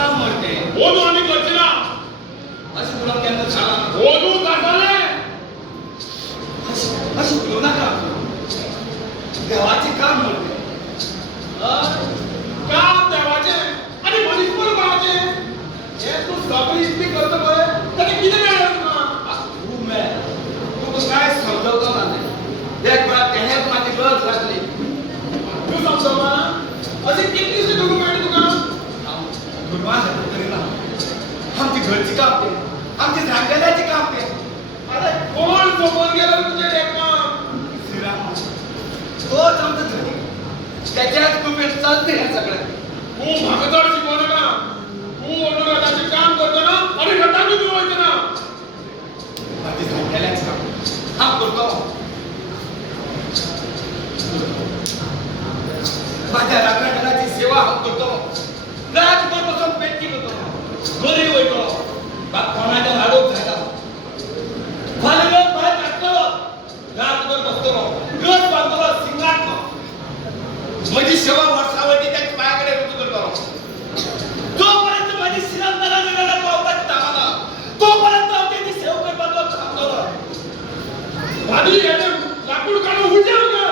काम म्हणते ओदू आम्ही करते ना अशी तुला केंद्र शाळा ओदू जाताले अशी बोलू नका देवाचे काम म्हणते काम देवाचे आणि मनीस पण बाळाचे हे तू सगळी इतकी करतो बरे तरी किती वेळ तुला तू काय समजवतो ना एक वेळा त्याच्यात माझी गरज लागली तू समजव ना असे किती दिवस करू पाहिजे तुका भगवान करीना आमची घरची कापते आमची झांगल्याची कापते अरे कोण झोपून गेलं तुझे लेखन श्रीराम तोच आमचं धनी त्याच्यात कृपेत चालते हे सगळं तू भागदौड शिकवलं ना तू अनुराधाचे काम करतो ना आणि रथाने मिळवायचं ना माझी झांगल्याच काम हा करतो माझ्या राखणाची सेवा हा करतो रातभर बसून पेटकी करतो घरी वळतो कोणाच्या लाडोक झाला बाहेर टाकतो रातभर बसतो गज बांधतो सिंगारतो माझी सेवा वर्षावरती त्याच्या पायाकडे रुजू करतो जोपर्यंत माझी श्रीरामदाला मिळाला पावतात तामाला तोपर्यंत त्याची सेवा करतो थांबतो आधी याने लाकूड काढून उलट्या होतं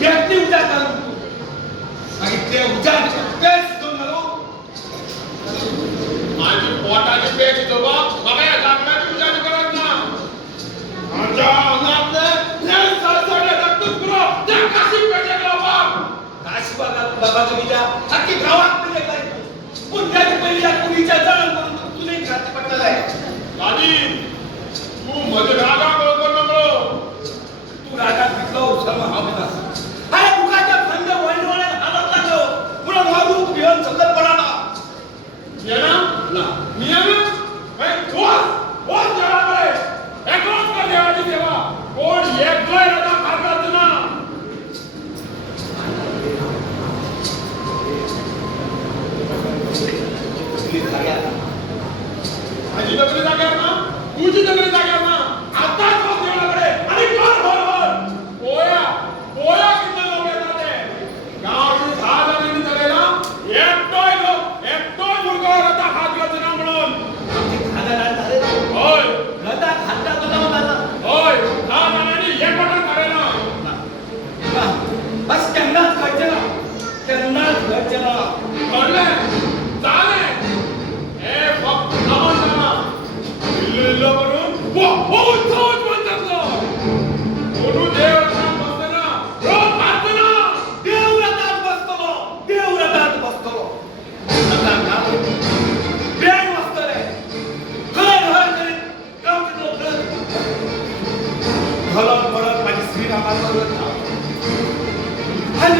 व्यक्ती उद्या करू आणि ते उद्या तेच दोन घालू माझी पोटाची पेट येतो बा मला या लाकडाची पूजा करत ना माझ्या अंगातले हे सरसडे रक्तच पुरो त्या काशी पेटेला बाप काशी बाबा कविता अख्खी गावात तुझे काय पुण्याची पहिल्या कुणीच्या जळण करून तुने खाते पटला आहे आधी तू मध्ये रागा बरोबर नको तू रागात पिकलो सर्व हवा अरे मुखाच्या फंद वळवळ्यात हालत लागलो पुढे भाऊ घेऊन चक्कर पडाला ये ना मी आहे ना भाई कोण जरा बरे एकच कर देवाची सेवा कोण एकलोय रथा खातात ना माझी दगडी जाग्यावर ना तुझी दगडी जाग्यावर ना आताच कोण देवाकडे आणि कोण भर पोया पोया किती लोक येतात ते गावाची 6 जणांनी झालेला एकटोय मुलगा रथा हात घ्यायचं ना म्हणून होय रथा खात्या तुझा होता होय 6 जणांनी एकवटा करायला बस त्यांनाच घरचेला कळले चाले हे फक्त नमन करा इल्लो म्हणून बहुत म्हणतात म्हणून देव रथात बसताना रोज प्रार्थना देव रथात बसतो रथात बेग बसतले घर करीत गावचे लोक घरात पडत माझी श्रीरामाचं आणि